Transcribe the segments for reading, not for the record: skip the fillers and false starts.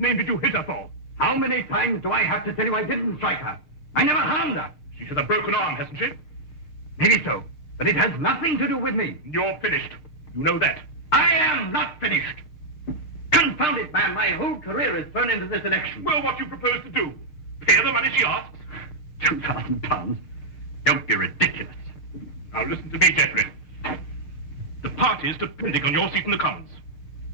name did you hit her for? How many times do I have to tell you I didn't strike her? I never harmed her. She has a broken arm, hasn't she? Maybe so, but it has nothing to do with me. You're finished. You know that. I am not finished. Confound it, man. My whole career is thrown into this election. Well, what do you propose to do? Pay her the money she asks? £2,000? Don't be ridiculous. Now listen to me, Geoffrey. The party is depending on your seat in the Commons.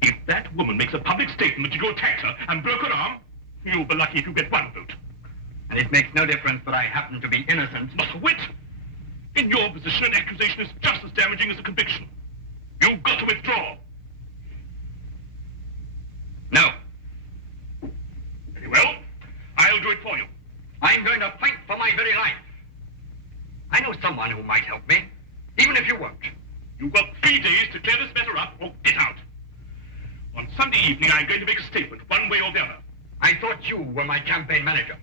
If that woman makes a public statement that you attacked her and broke her arm, you'll be lucky if you get one vote. And it makes no difference that I happen to be innocent. Not a whit. In your position, an accusation is just as damaging as a conviction. You've got to withdraw. No. Very well. I'll do it for you. I'm going to fight for my very life. I know someone who might help me, even if you won't. You've got 3 days to clear this matter up or get out. On Sunday evening, I'm going to make a statement, one way or the other. I thought you were my campaign manager.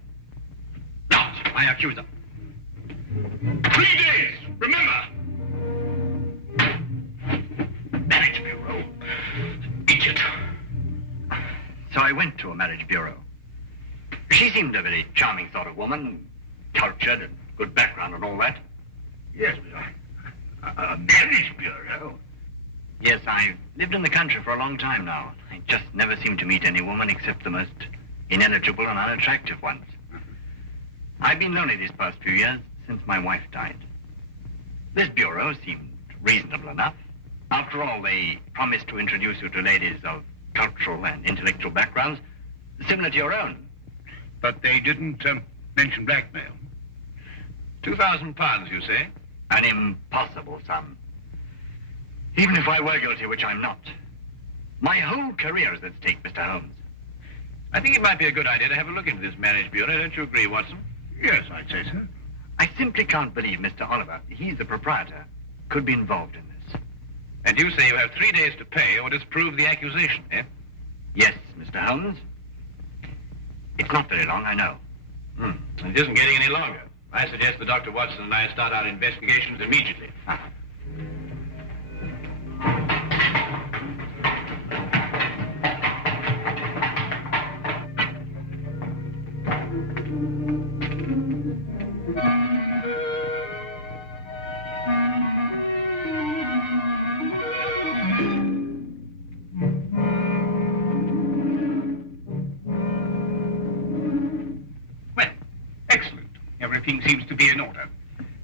Not my accuser. 3 days, remember! Marriage bureau. Idiot. So I went to a marriage bureau. She seemed a very charming sort of woman, cultured and good background and all that. Yes, but a marriage bureau? Yes, I've lived in the country for a long time now. I just never seem to meet any woman except the most ineligible and unattractive ones. I've been lonely these past few years since my wife died. This bureau seemed reasonable enough. After all, they promised to introduce you to ladies of cultural and intellectual backgrounds similar to your own. But they didn't mention blackmail. £2,000, you say? An impossible sum. Even if I were guilty, which I'm not. My whole career is at stake, Mr. Holmes. I think it might be a good idea to have a look into this marriage bureau. Don't you agree, Watson? Yes, I'd say so. I simply can't believe Mr. Oliver, he's the proprietor, could be involved in this. And you say you have 3 days to pay or disprove the accusation, eh? Yes, Mr. Holmes. It's not very long, I know. It isn't getting any longer. I suggest that Dr. Watson and I start our investigations immediately. Everything seems to be in order.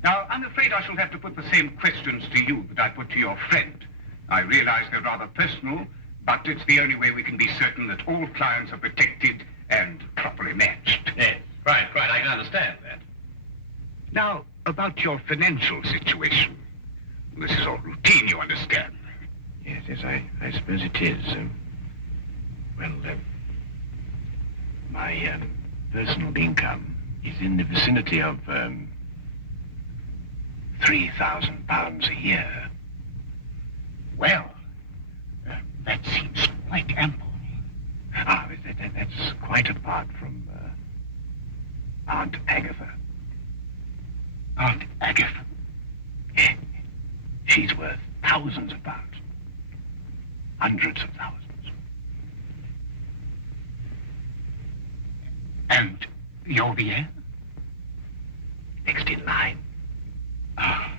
Now, I'm afraid I shall have to put the same questions to you that I put to your friend. I realize they're rather personal, but it's the only way we can be certain that all clients are protected and properly matched. Yes, right, I can understand that. Now, about your financial situation. This is all routine, you understand. Yes, I suppose it is. My personal income is in the vicinity of £3,000 a year. Well, that seems quite ample. That's quite apart from Aunt Agatha. Aunt Agatha? Yeah. She's worth thousands of pounds. Hundreds of thousands. And you're the heir? Next in line. Ah.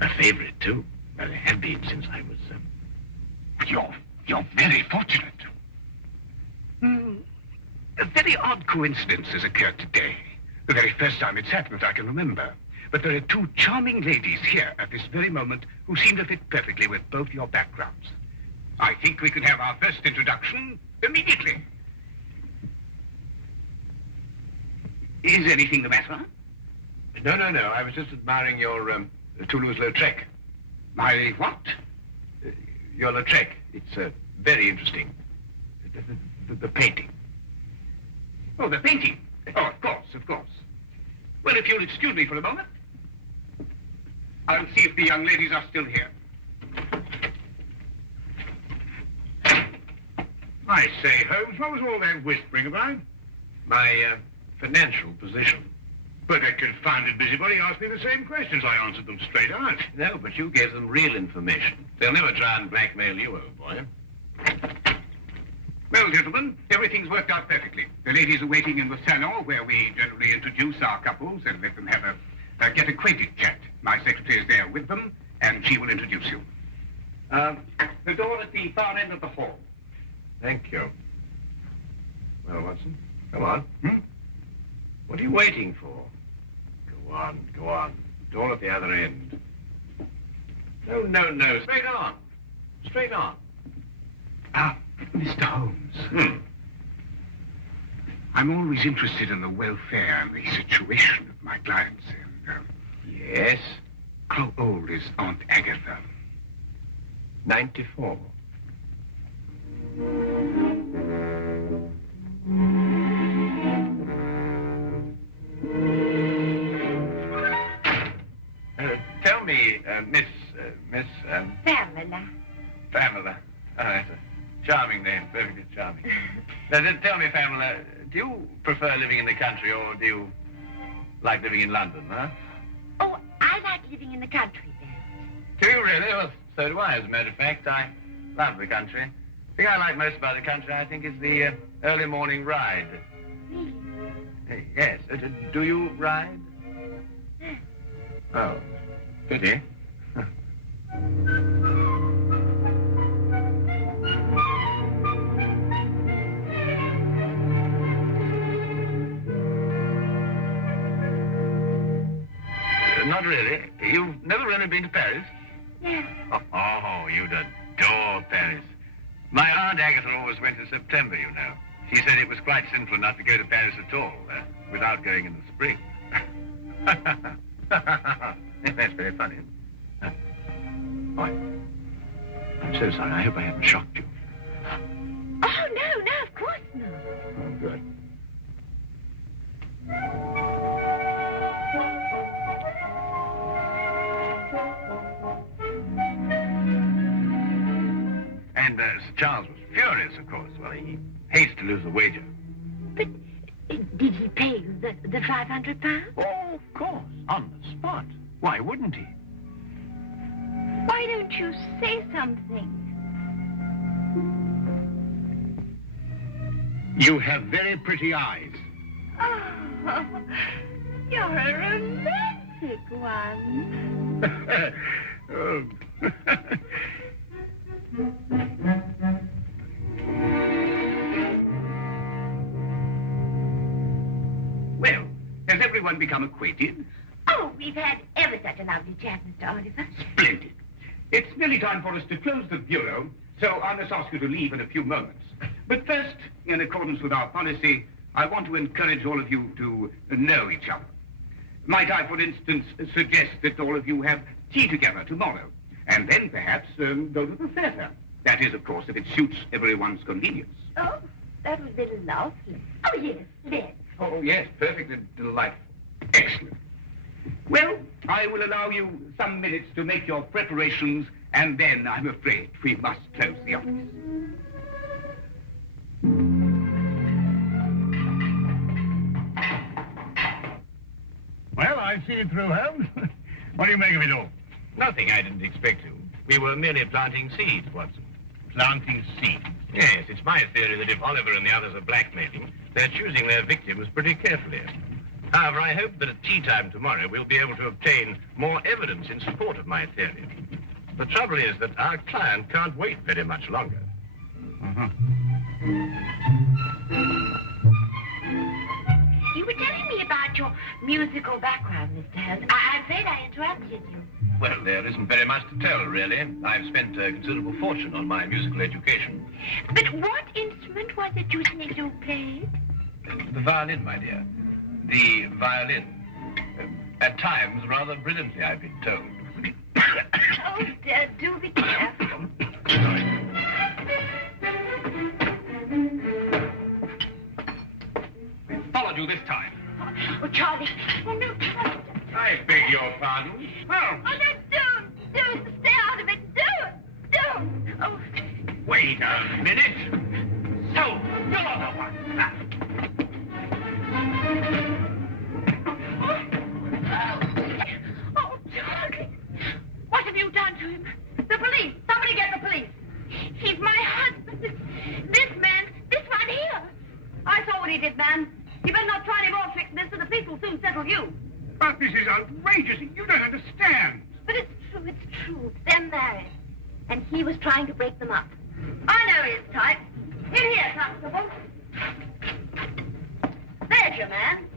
A favorite, too. Well, I have been since I was... You're very fortunate. A very odd coincidence has occurred today. The very first time it's happened that I can remember. But there are two charming ladies here at this very moment who seem to fit perfectly with both your backgrounds. I think we can have our first introduction immediately. Is anything the matter? No. I was just admiring your Toulouse-Lautrec. My what? Your Lautrec. It's very interesting. The painting. Oh, the painting? Oh, of course. Well, if you'll excuse me for a moment, I'll see if the young ladies are still here. I say, Holmes, what was all that whispering about? My financial position. But that confounded busybody asked me the same questions. I answered them straight out. No, but you gave them real information. They'll never try and blackmail you, old boy. Well, gentlemen, everything's worked out perfectly. The ladies are waiting in the salon, where we generally introduce our couples and let them have a get-acquainted chat. My secretary is there with them, and she will introduce you. The door at the far end of the hall. Thank you. Well, Watson, come on. What are you waiting for? Go on, go on. Door at the other end. No, no, no. Straight on. Straight on. Ah, Mr. Holmes. I'm always interested in the welfare and the situation of my clients. And, Yes? how old is Aunt Agatha? 94. Tell me, Miss... Pamela. Pamela. Oh, that's a charming name, perfectly charming. Now, tell me, Pamela, do you prefer living in the country or do you like living in London, huh? Oh, I like living in the country, then. Do you really? Well, so do I, as a matter of fact. I love the country. The thing I like most about the country, I think, is the early morning ride. Really? Yes. Do you ride? Oh, pity. Not really. You've never really been to Paris? Yeah. Oh, you'd adore Paris. My Aunt Agatha always went in September, you know. She said it was quite sinful not to go to Paris at all, without going in the spring. That's very funny. Oh, I'm so sorry. I hope I haven't shocked you. Oh, no, of course not. Oh, good. And Sir Charles was furious, of course. Well, he hates to lose the wager. But did he pay you the £500? Oh, of course. On the spot. Why wouldn't he? Why don't you say something? You have very pretty eyes. Oh, you're a romantic one. Oh. Well, has everyone become acquainted? Oh, we've had ever such a lovely chat, Mr. Oliver. Splendid. It's nearly time for us to close the bureau, so I must ask you to leave in a few moments. But first, in accordance with our policy, I want to encourage all of you to know each other. Might I, for instance, suggest that all of you have tea together tomorrow, and then perhaps go to the theatre. That is, of course, if it suits everyone's convenience. Oh, that would be lovely. Oh, yes, let's. Oh, yes, perfectly delightful. Excellent. Well, I will allow you some minutes to make your preparations, and then I'm afraid we must close the office. Well, I've seen it through, Holmes. What do you make of it all? Nothing I didn't expect to. We were merely planting seeds, Watson. Planting seeds. Yes, it's my theory that if Oliver and the others are blackmailing, they're choosing their victims pretty carefully. However, I hope that at tea time tomorrow we'll be able to obtain more evidence in support of my theory. The trouble is that our client can't wait very much longer. You were telling me about your musical background, Mr. Holmes. I'm afraid I interrupted you. Well, there isn't very much to tell, really. I've spent a considerable fortune on my musical education. But what instrument was it you said you played? The violin, my dear. The violin. At times, rather brilliantly, I've been told. Oh, dear, do be careful. Followed you this time. Oh, Charlie. Oh, no, Charlie. I beg your pardon. Well, Oh, no, don't. Stay out of it. Don't. Oh. wait a minute. So, you're the one. Oh, Charlie. What have you done to him? The police. Somebody get the police. He's my husband. This man But this is outrageous. You don't understand. But it's true. They're married. And he was trying to break them up. I know his type. In here, Constable. There's your man.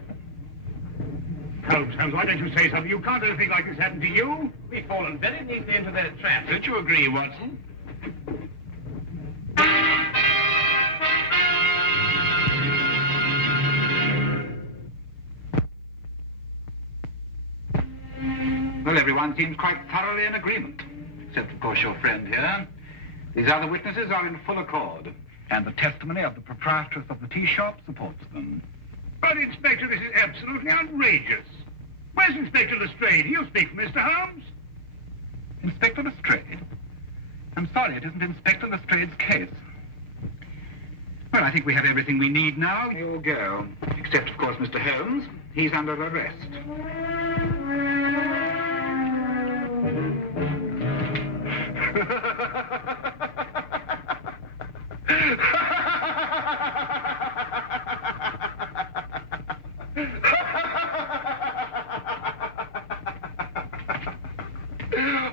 Holmes, why don't you say something? You can't let a thing like this happen to you. We've fallen very neatly into their trap. Don't you agree, Watson? Well, everyone seems quite thoroughly in agreement. Except, of course, your friend here. These other witnesses are in full accord. And the testimony of the proprietress of the tea shop supports them. But, Inspector, this is absolutely outrageous. Where's Inspector Lestrade? He'll speak for Mr. Holmes. Inspector Lestrade? I'm sorry, it isn't Inspector Lestrade's case. Well, I think we have everything we need now. You'll go. Except, of course, Mr. Holmes. He's under arrest.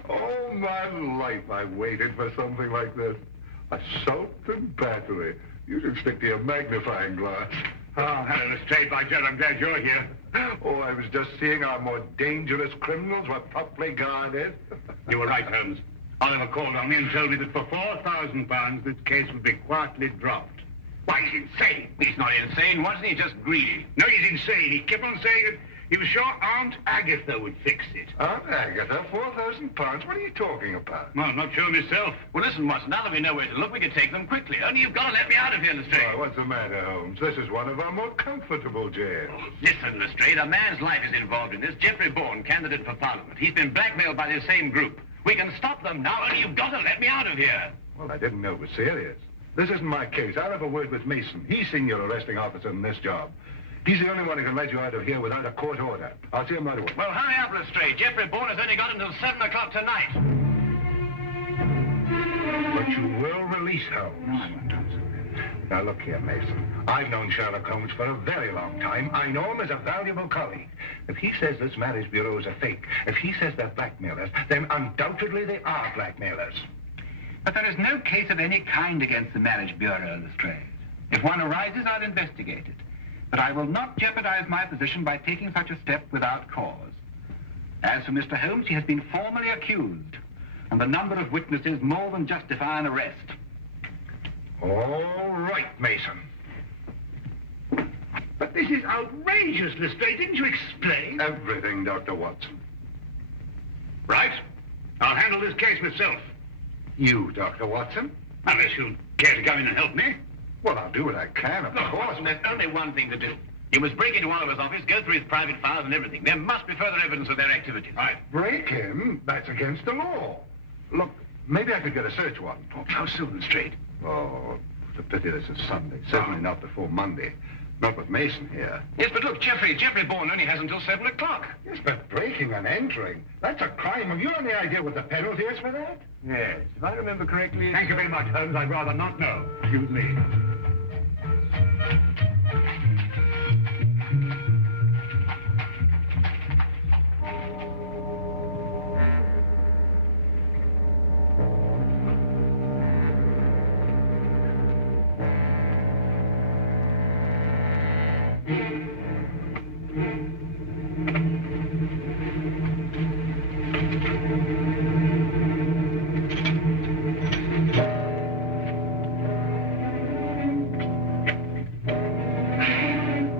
All my life I've waited for something like this. Assault and battery. You should stick to your magnifying glass. Oh, Helen Lestrade, by Jove, I'm glad you're here. Oh, I was just seeing our more dangerous criminals were properly guarded. You were right, Holmes. Oliver called on me and told me that for £4,000 this case would be quietly dropped. Why, he's insane. He's not insane, Watson. He's just greedy. No, he's insane. He kept on saying that he was sure Aunt Agatha would fix it. Aunt Agatha, £4,000? What are you talking about? Well, I'm not sure myself. Well, listen, Watson, now that we know where to look, we can take them quickly. Only you've got to let me out of here, Lestrade. Oh, what's the matter, Holmes? This is one of our more comfortable jails. Listen, Lestrade, a man's life is involved in this. Jeffrey Bourne, candidate for Parliament. He's been blackmailed by the same group. We can stop them now, only you've got to let me out of here. Well, I didn't know it was serious. This isn't my case. I'll have a word with Mason. He's senior arresting officer in this job. He's the only one who can let you out of here without a court order. I'll see him right away. Well, hurry up, Lestrade. Jeffrey Bourne has only got until 7 o'clock tonight. But you will release Holmes. No, I won't. Now, look here, Mason. I've known Sherlock Holmes for a very long time. I know him as a valuable colleague. If he says this marriage bureau is a fake, if he says they're blackmailers, then undoubtedly they are blackmailers. But there is no case of any kind against the marriage bureau, Lestrade. If one arises, I'll investigate it. But I will not jeopardize my position by taking such a step without cause. As for Mr. Holmes, he has been formally accused, and the number of witnesses more than justify an arrest. All right, Mason. But this is outrageous, Lestrade. Didn't you explain? Everything, Dr. Watson. Right. I'll handle this case myself. You, Dr. Watson? Unless you care to come in and help me. Well, I'll do what I can, of Look, course. Watson, there's only one thing to do. You must break into Oliver's office, go through his private files and everything. There must be further evidence of their activities. Right. Break in? That's against the law. Look, maybe I could get a search warrant. Oh, how soon, Lestrade? Oh, it's a pity this is Sunday. Certainly not before Monday. Not with Mason here. Yes, but look, Jeffrey Bourne only has until 7 o'clock. Yes, but breaking and entering, that's a crime. Have you any idea what the penalty is for that? Yes, if I remember correctly... Thank you very much, Holmes. I'd rather not know. Excuse me.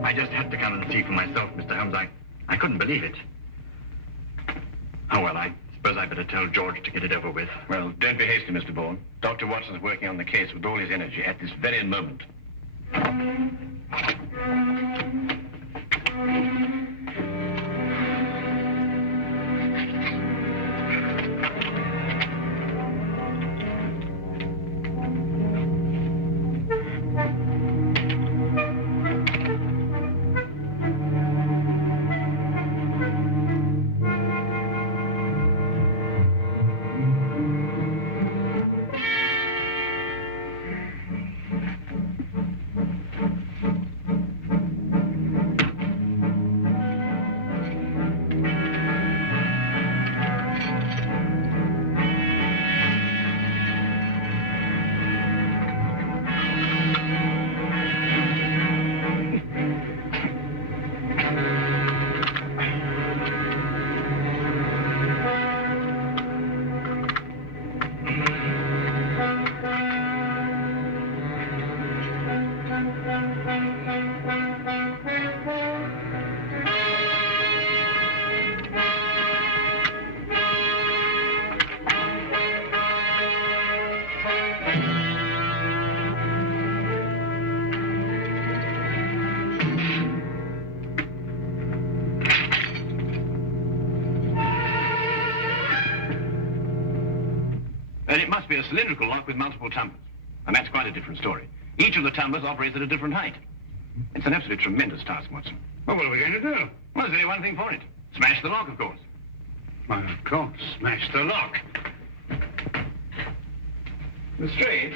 I just had to come and see for myself, Mr. Holmes. I couldn't believe it. Oh, well, I suppose I better tell George to get it over with. Well, don't be hasty, Mr. Bourne. Dr. Watson's working on the case with all his energy at this very moment. Then it must be a cylindrical lock with multiple tumblers. And that's quite a different story. Each of the tumblers operates at a different height. It's an absolutely tremendous task, Watson. Well, what are we going to do? Well, there's only one thing for it. Smash the lock, of course. Well, of course. Smash the lock. Lestrade,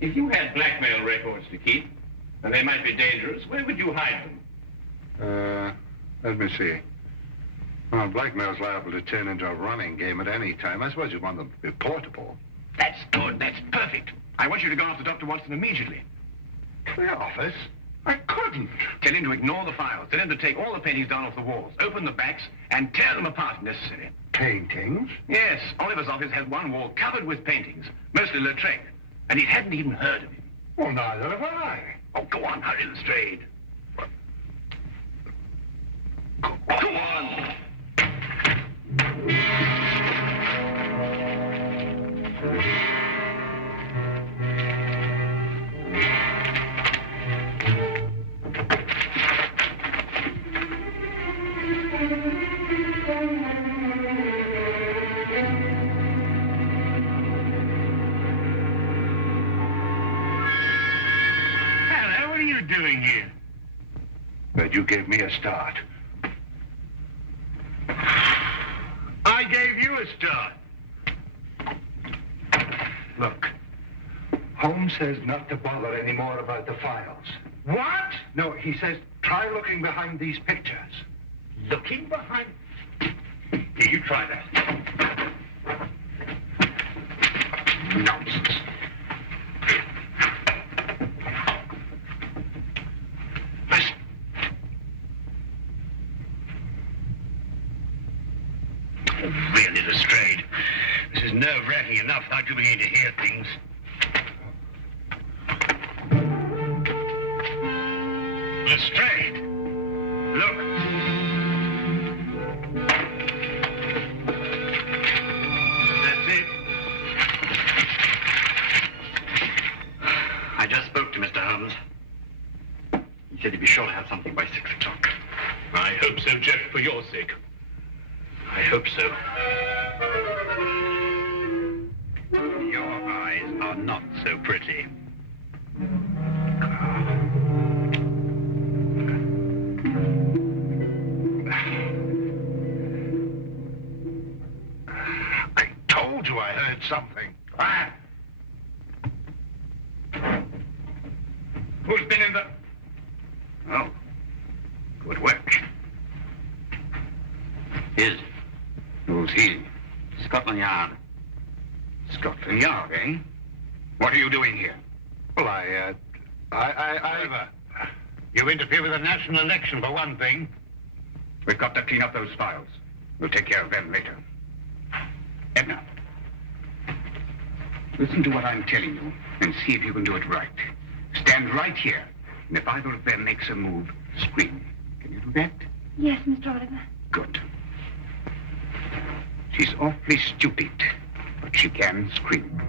if you had blackmail records to keep, and they might be dangerous, where would you hide them? Let me see. Well, blackmail's liable to turn into a running game at any time. I suppose you want them to be portable. That's good. That's perfect. I want you to go after Dr. Watson immediately. The office? I couldn't. Tell him to ignore the files. Tell him to take all the paintings down off the walls, open the backs, and tear them apart if necessary. Paintings? Yes, Oliver's office has one wall covered with paintings, mostly Lautrec, and he hadn't even heard of him. Well, neither have I. Oh, go on, hurry, Lestrade. Go on. Hello, what are you doing here? But you gave me a start. I gave you a start. Look, Holmes says not to bother anymore about the files. What? No, he says try looking behind these pictures. Looking behind... Here, you try that. Nonsense. Listen. Really, Lestrade. This is nerve-wracking enough without you beginning to hear things. Lestrade! Look. That's it. I just spoke to Mr. Holmes. He said he'd be sure to have something by 6 o'clock. I hope so, Jeff, for your sake. I hope so. Your eyes are not so pretty. I told you I heard something. Ah. Who's been in the... Oh, good work. His Who's he? Scotland Yard. Scotland Yard, eh? What are you doing here? Well, I... Oliver, you interfere with a national election, for one thing. We've got to clean up those files. We'll take care of them later. Edna, listen to what I'm telling you and see if you can do it right. Stand right here, and if either of them makes a move, scream. Can you do that? Yes, Mr. Oliver. Good. She's awfully stupid, but she can scream.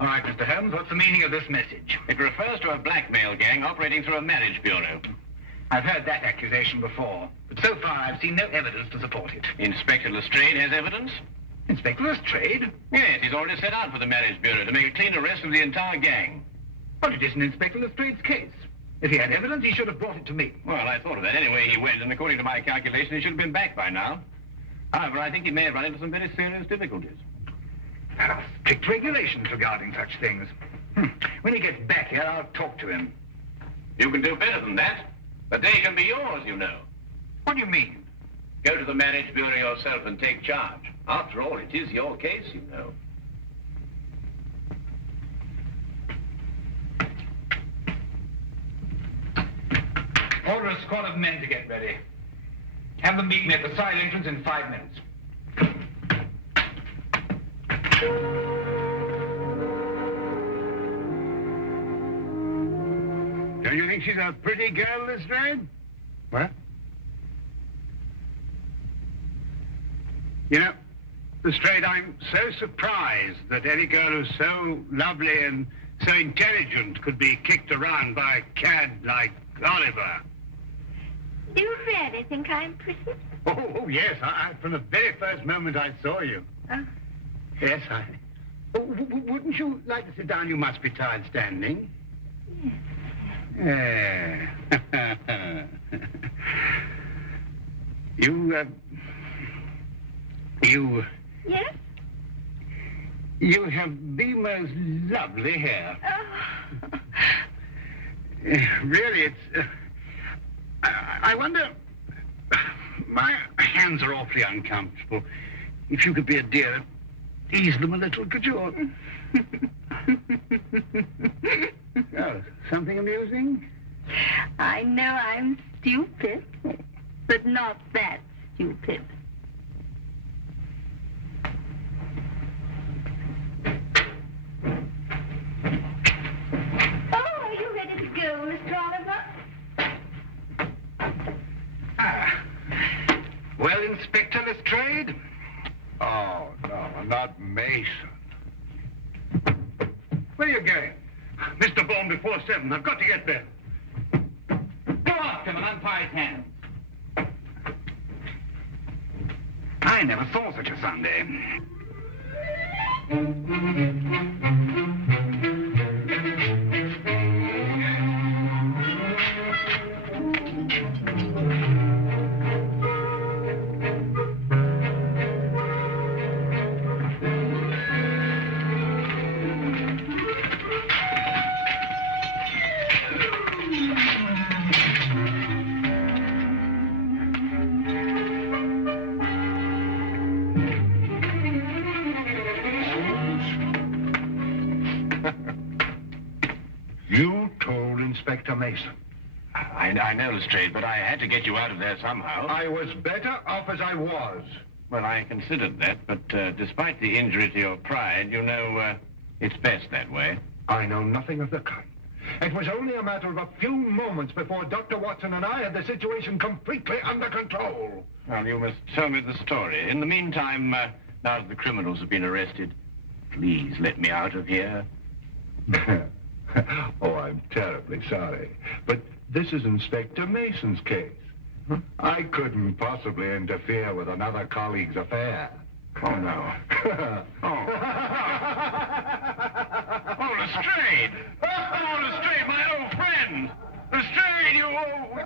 All right, Mr. Holmes, what's the meaning of this message? It refers to a blackmail gang operating through a marriage bureau. I've heard that accusation before, but so far I've seen no evidence to support it. Inspector Lestrade has evidence? Inspector Lestrade? Yes, he's already set out for the marriage bureau to make a clean arrest of the entire gang. But it isn't Inspector Lestrade's case. If he had evidence, he should have brought it to me. Well, I thought of that. Anyway, he went, and according to my calculation, he should have been back by now. However, I think he may have run into some very serious difficulties. There are strict regulations regarding such things. When he gets back here, I'll talk to him. You can do better than that. The day can be yours, you know. What do you mean? Go to the marriage bureau yourself and take charge. After all, it is your case, you know. Order a squad of men to get ready. Have them meet me at the side entrance in 5 minutes. Don't you think she's a pretty girl, Lestrade? What? You know, Lestrade, I'm so surprised that any girl who's so lovely and so intelligent could be kicked around by a cad like Oliver. Do you really think I'm pretty? Oh, yes. From the very first moment I saw you. Oh. Yes, wouldn't you like to sit down? You must be tired standing. Yes. Yes? You have the most lovely hair. Oh. Really, it's... I wonder... My hands are awfully uncomfortable. If you could be a dear, ease them a little, could you? Oh, something amusing? I know I'm stupid, but not that stupid. Oh, are you ready to go, Mr. Oliver? Well, Inspector Lestrade? Oh, no, not Mason. Where are you going? Mr. Bond before 7. I've got to get there. Go after him and untie his hands. I never saw such a Sunday. You told Inspector Mason. I know, Lestrade, but I had to get you out of there somehow. I was better off as I was. Well, I considered that, but despite the injury to your pride, you know, it's best that way. I know nothing of the kind. It was only a matter of a few moments before Dr. Watson and I had the situation completely under control. Well, you must tell me the story. In the meantime, now that the criminals have been arrested, please let me out of here. Oh, I'm terribly sorry. But this is Inspector Mason's case. I couldn't possibly interfere with another colleague's affair. Oh, no. Oh, Lestrade! Oh, Lestrade, my old friend! Lestrade, you old...